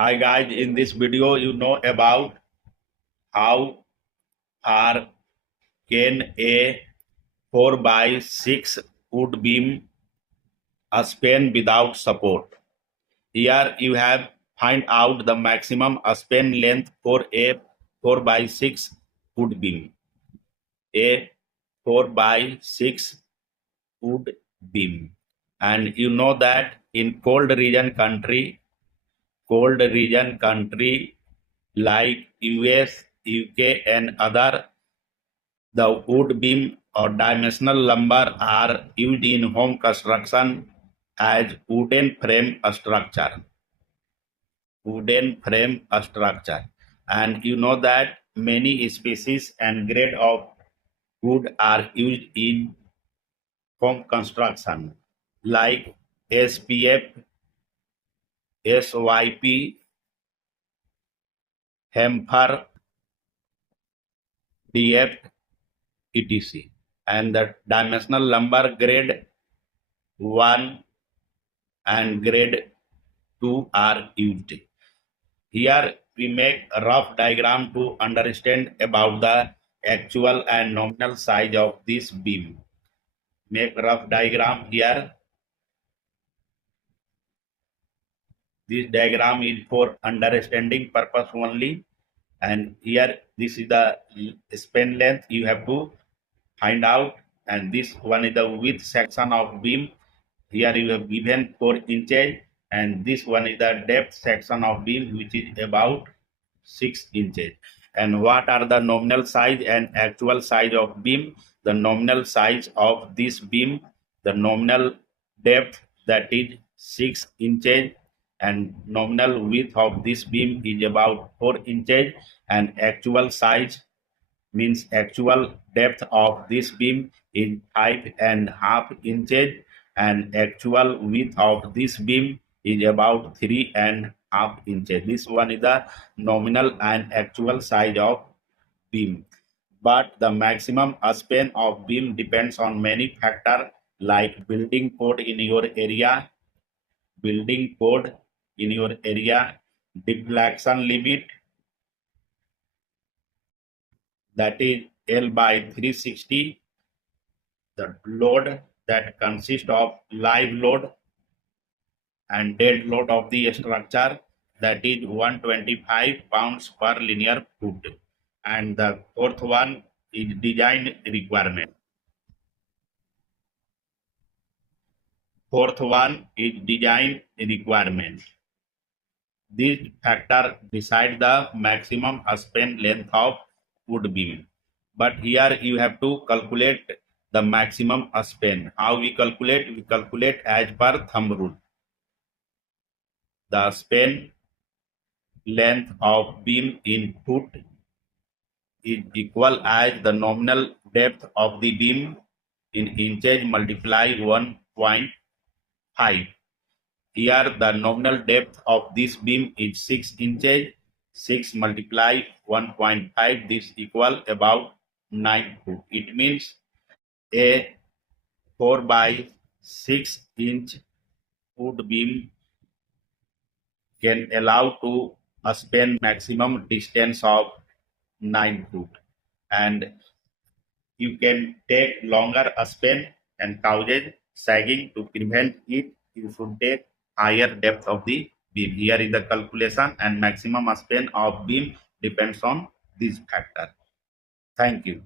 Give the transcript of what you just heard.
Hi guys, in this video you know about how far can a 4 by 6 wood beam span without support. Here you have find out the maximum span length for a 4 by 6 wood beam. A 4 by 6 wood beam. And you know that in cold region country like US, UK, and other, the wood beam or dimensional lumber are used in home construction as wooden frame structure. And you know that many species and grade of wood are used in home construction like SPF, SYP, Hemper, DF, etc. And the dimensional lumber grade 1 and grade 2 are used. Here we make a rough diagram to understand about the actual and nominal size of this beam. Make rough diagram here. This diagram is for understanding purpose only. And here this is the span length you have to find out, and this one is the width section of beam. Here you have given 4 inches, and this one is the depth section of beam, which is about 6 inches. And what are the nominal size and actual size of beam? The nominal size of this beam, the nominal depth, that is 6 inches, and nominal width of this beam is about 4 inches, and actual size means actual depth of this beam is 5.5 inches, and actual width of this beam is about 3.5 inches. This one is the nominal and actual size of beam. But the maximum span of beam depends on many factors like building code in your area, deflection limit, that is L by 360, the load that consists of live load and dead load of the structure, that is 125 pounds per linear foot. And the fourth one is design requirement. This factor decide the maximum span length of wood beam. But here you have to calculate the maximum span. How we calculate? We calculate as per thumb rule. The span length of beam in foot is equal as the nominal depth of the beam in inches multiply 1.5. Here the nominal depth of this beam is 6 inches. 6 multiply 1.5, this equal about 9 foot. It means a 4 by 6 inch wood beam can allow to span maximum distance of 9 foot. And you can take longer span and causes sagging. To prevent it, you should take higher depth of the beam. Here is the calculation, and maximum span of beam depends on this factor. Thank you.